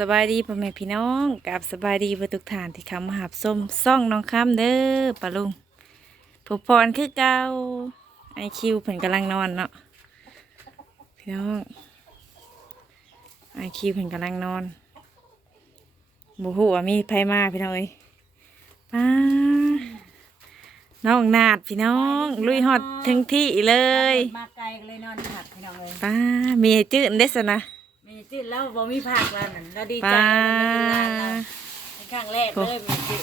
สบายดีพ่อแม่พี่น้องกับสบายดีเพื่อทุกท่านที่เข้ามาหับส้มซ่องน้องค้ำเด้อปะลุงผู้พรคือเก่าไอคิวเพิ่นกำลังนอนเนาะพี่น้องไอคิวเพิ่นกำลังนอนบูฮู้ว่ามีไผมาพี่น้องเอ้ยป้าน้องนาดพี่น้อง ลุยฮอดถึงที่เลยมาไกลกันเลยนอนผักพี่น้องเลยป้ามีจื้นเด็ดสนะมี จืดแล้วบ่มีผักแล้วนั่นเราดีใจป้าเราเป็นครั้งแรกเลยมีจืด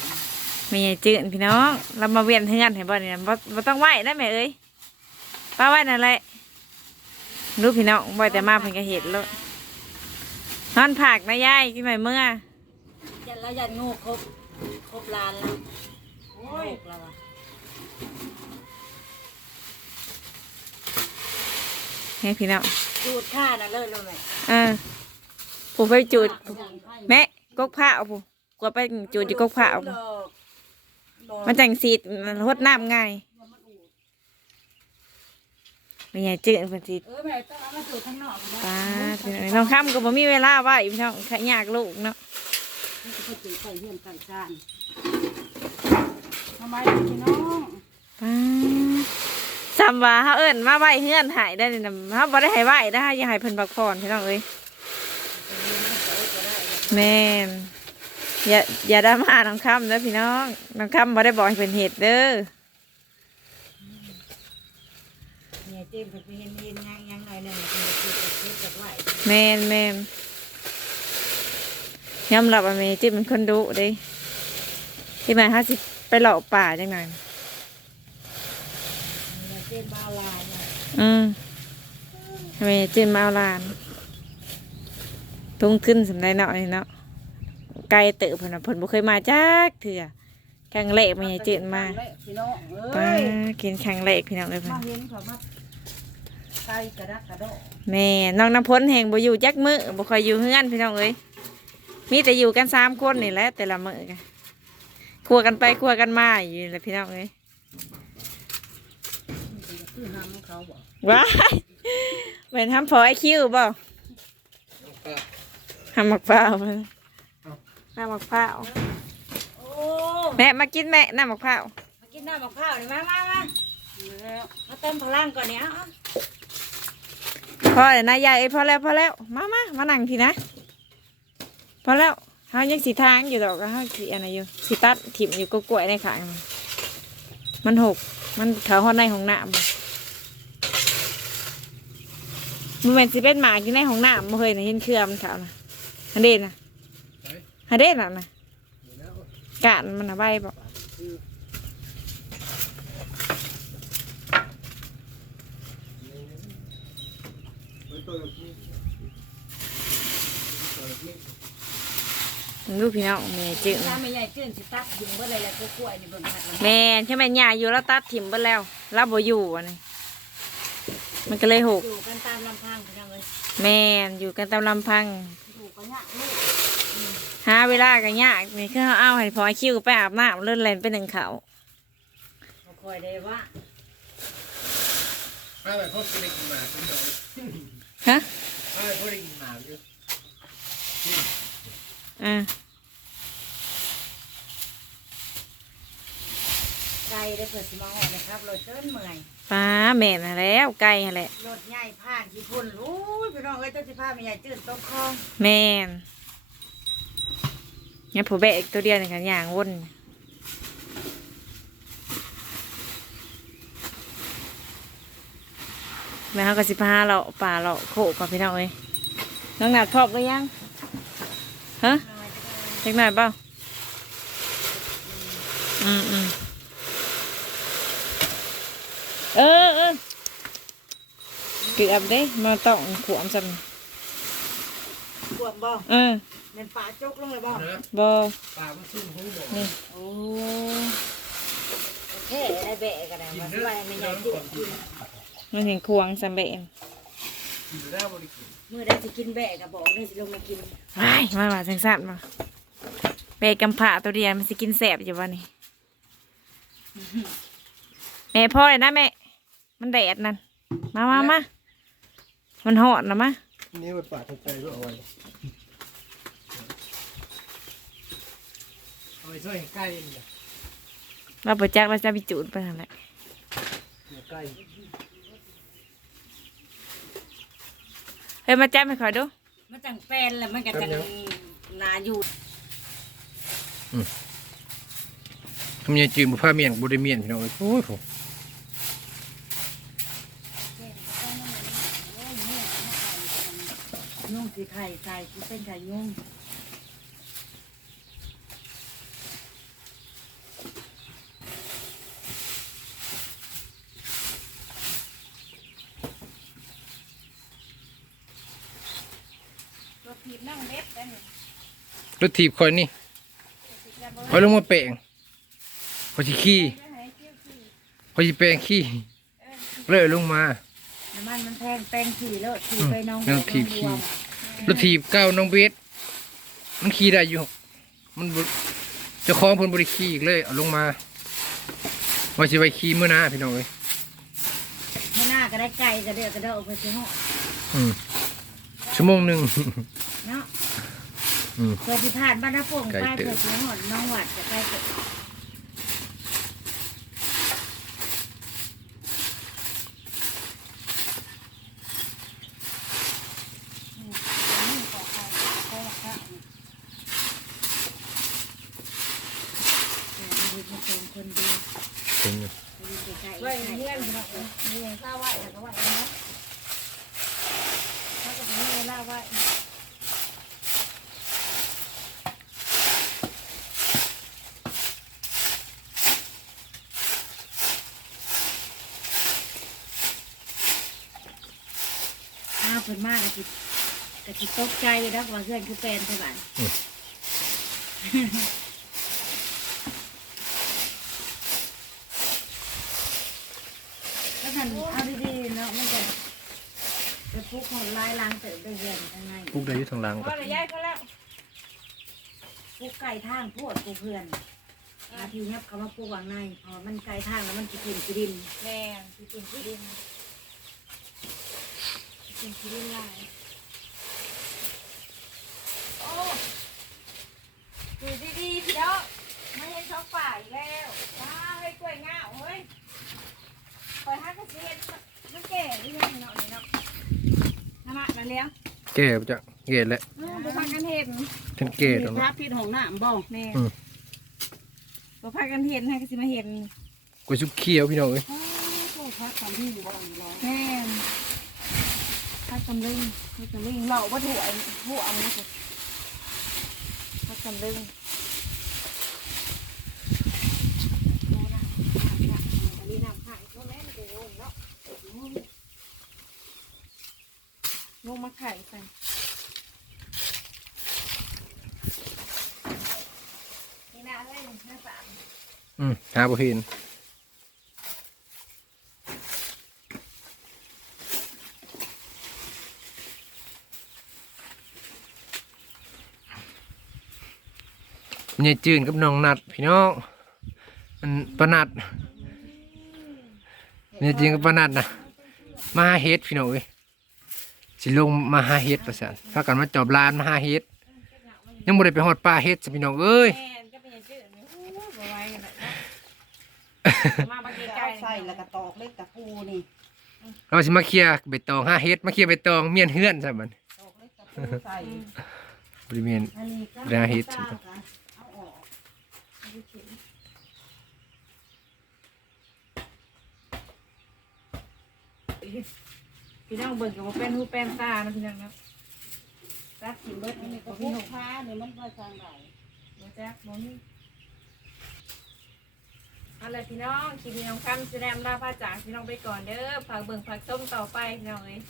ไม่ใหญ่จืดพี่น้อง เรามาเวียนเฮือนเห็นบ่เนี่ยบ่บ่ต้องไหวได้ไหมเอ้ยป้าไหวนั่นแหละรู้พี่น้องบ่แต่มาเพิ่นก็เห็นแล้วนอนผักนะยายกินไหมเมื่อยันแล้วยันงูครบครบลานแล้วโอ้ยแล้วอะ ให้พี่น้องจูดข้าน่ะเลยเลยไหมเออผู้ไปจูด แม่กกผ้าเอาผู้กลัวไปจูดอยู่กกผ้าเอาผู้มันจังสีดรดน้ำง่ายไม่ใหญ่จืดเพิ่นสิเออแม่ต้องเอามาจูดข้างนอกนะป้าพี่น้องน้องค่ำก็บ่มีเวลาไหวพี่น้องขยากลูกเนาะนี่ก็จูดไก่เฮียนไก่จานทำไมพี่น้องป้า สำว่าเฮาเอิ้นมาไหวเฮือนหายได้นี่นะเฮาบ่ได้ให้ไหวนะอย่าให้เพิ่นพักผ่อนพี่น้องเอ้ยแม่นอย่าอย่าดราม่าน้องค่ำเด้อพี่น้องน้องค่ำบ่ได้บอกให้เพิ่นเฮ็ดเด้อเนี่ยเจมไปเห็นเห็นยังยังหน่อยหนึงมันจะจูดกับจูดกับไหวแม่นแม่นยอมรับว่าแม่จิเป็นคนดุเด้ที่มาเฮาสิไปเลาะป่าจังหน่อย นี่ยเจมาลานอืมทำไมจินมาเอาหลานทุ่งขึ้นสำได้เนาะนี่เนาะไกลเตอพนน่ะเพิ่นบ่เคยมาจักเถื่อครั้งแรกมันจะจินมาพี่น้องเอ้ป้ายกินครั้งแรกพี่น้องเลยเพิ่นมาเห็นเขามาไก่กระดักกระโดดแม่น้องน้ำพ้นแห่งบ่อยู่จักมือบ่คอยอยู่เฮือนพี่น้องเอ้ยมีแต่อยู่กันสามคนนี่แหละแต่ละมือกันครัวกันไปครัวกันมาอยู่แหละพี่น้องเอ้ย คือห้ามเขาบอกว้ายเป็นทำพอไอคิวบ่ทำหมักเปล่าเพิ่นน้ำหมักเปล่าโอ้แม่มากินแม่น้ำหมักเปล่ามากินน้ำมะพร้าวนี่มามามามาเติมพลังก่อนเนี่ยเอาพอเดี๋ยวนะยายเอ้ยพอแล้วพอแล้วมามามานั่งทีนะพอแล้วเขายังสีทางอยู่ดอกเขาสีอะไรอยู่สีตัดถิ่มอยู่ก็กล้วยในขางมันมันหกมันเขาห้องในของน้ำบ่ มันเป็นสิเป็นหมากินในของน้ำบ่เคยนะเห็นเครือมันเขานะฮันเดนนะฮันเดนน่ะนะกานมันนะใบบอกลูกพี่น้องแม่จืดถ้าไม่ใหญ่เกินสิตักยิงเมื่อไรแล้วก็กล้วยนี่เบิ่งหัดมันแม่ใช่ไหมยาอยู่แล้วตัดถิ่มไปแล้วรับบ่อยู่อันนี้ มันก็เลยหกอยู่กันตามลำพังพี่น้องเลยแม่นอยู่กันตามลำพัง อยู่กันยากลูกหาเวลากันยากนี่คือเขาเอาให้พอคิวไปอาบน้ำเลื่อนเลนไปหนึ่งเขาบ่คอยได้ว่าไม่ไปพ่อกินได้กินหมาคุณหน่อยฮะไม่ไปพ่อได้กินหมาอยู่อ่า ไก่ได้เปิดสมองออกเลยครับรถเติ้นเมื่อยป้าแม่น่ะแล้วไก่หั่นแหละรถใหญ่ผ่านที่พุ่นรู้ยพี่น้องเอ้ยเจ้าสิพาไม่ใหญ่จืดตกคลองแม่นเนี่ยผู้แบกตัวเดียวนี่กันอย่างวนแม่เขาก็สิพาเราป่าเราโขกกับพี่น้องเอ้ยน้องหนัดพอบหรือยังฮะเล็กหน่อยเปล่าอืมอืม เออเออเกือบเด้มาต้องขวมสันบวมบ่เออเป็นฝาจกลงเลยบ่นะบอปลามันซุ่มหูบอกนี่โอ้โอเคได้แบะกันนะว่าสบายไม่ใหญ่จืดกินมันเห็นควงสันเบนกินได้บริกินมื่อได้สิกินแบะกับบอกได้สิลงมากินว้ายมาว่าสังสัตว์มาเบกำผ่าตัวเดียวมันสิกินแสบอยู่วะนี่แม่พ่อเลยนะแม่ มันแดดนั่น มามามามันหอดนะมะนี่มันปลาทับใจด้วยเอาไว้ช่วยใกล้เนี่ยเราประจักษ์เราจะไปจูดไปทางไหนใกล้เฮ้ยมาจับให้ขอยดูมันจังเป็นแล้วมันก็จังนาอยู่ทำยังจืดบุผ้าเมียนบุได้เมียนพี่น้องโอ้ยผม ยุ่งสีไข่ใส่กูเป็นไข่ยุ่งรถถีบนั่งเล็บได้นี่รถถีบคอยนี่คอยลงมาแปลงคอยสิขี้คอยสิแปลงขี้เลยลงมา น้ำมันมันแพงแป้งขี่แล้วขี่ไปน้องน้องขี่ขี่รถถีบเก้าน้องเบสมันขี่ได้อยู่ มันบ่เจ้าของเพิ่นบริขี่อีกเลยเอาลงมาว่าสิไปขี่เมื่อหน้าพี่น้องเอ้ยไม่น่าก็ได้ไก่ก็เดือกก็เดือกไปซื้อหอดอืมชั่วโมงหนึ่ง เนาะอืม เพื่อที่ผ่านบ้านน้าโป่งไก่ไปเติบ เพื่อซื้อหอดน้องหวัดจะไก่เกิด คนดีเป็นอยู่ไก่ไว้ไก่เงี้ยพี่น้องนี่ล่าไว้แล้วก็ไว้เนาะถ้าก็มีล่าไว้อ้าวเพิ่นมากกะจิกะจิตกใจเลยนะว่าเพื่อนคือแฟนใช่ไหม แล้วท่านเอาดีๆเนาะมันจะจะพุกของลายล้างเติมได้เรียนข้างในปลูกได้อยู่ทางหลังก็ก็เลยย้ายเขาแล้วพุกไก่ทางพวดกูเพื่อนอาทีเนี้ยเขามาปลูกวางในพอมันไก่ทางแล้วมันกินกินกินแม่สิกินที่ดินสิกินที่ดินลายโอ้ดูดีๆพี่เด้อไม่เห็นช่องป่าอีกแล้วว้าให้กล้วยง่าวเฮ้ย คอยฮักกระเซ็นมันแก่หรือยังเนาะนี่เนาะน้ำมันมาแล้วแก่จะแก่แล้วเออบ่พากันเห็นฉันแก่แล้วพระพิษของหน้าบ่แม่อืมบ่พากันเห็นให้ก็สิมาเห็นกล้วยชุบเขียวพี่น้องเอ้ยโอ้พระสามที่อยู่บ่อยู่แล้วแม่นพักกำลึงพักกำลึงเหล่าบ่ถูกไอ้ผู้เอานะสิพักกำลึงโน่นน่ะอันนี้น้ำขังเขาแม่นจะโยนเนาะ งูมาไข่ใส่นี่นะอะไรหน้าสามอืมหาบ่เห็นยายจืนกับน้องนัดพี่น้องมันปะนัดยายจืนกับปะนัดนะมาเฮ็ดพี่น้องเอ้ย สิลงมาหาเฮ็ดประสานพากันมาจอบลานมาหาเฮ็ดยังบ่ได้ไปฮอดป่าเฮ็ดสิพี่น้องเอ้ยแม่นก็เป็นอย่างชื่อนี่โอ้ยบ่ไหวกันแล้วเนาะมาบักไกลเอาๆใส่แล้วก็ตอกเล็กตะปูนี่เราสิมาเคลียร์ใบตองหาเฮ็ดมาเคลียร์ใบตองเมียนเฮือนซะบัดตอกเล็กตะปูใส่บริเวณอันนี้ก็เรื่องเฮ็ดตากันเอาออก พี่น้องเบิ่งกับว่าเป็นหูเป็นตานะพี่น้องเนาะรักกินเบิดอันนี่นี้ก็ก็พี่พวน้กองผ้าเนี่ยมันมาทางไหนบ่แจ๊กบ่มีเอาล่ะพี่น้องคลิปพี่น้องคำแสดงลาพาจากพี่น้องไปก่อนเด้อฝากเบิ่งฝากส้มต่อไปพี่น้องเอ้ย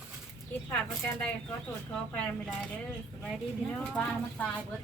คิดขาดประการใดก็ขอโทษขอแฟนไม่ได้เด้อสบายดีพี่น้อง ฟ้ามันตายเบิด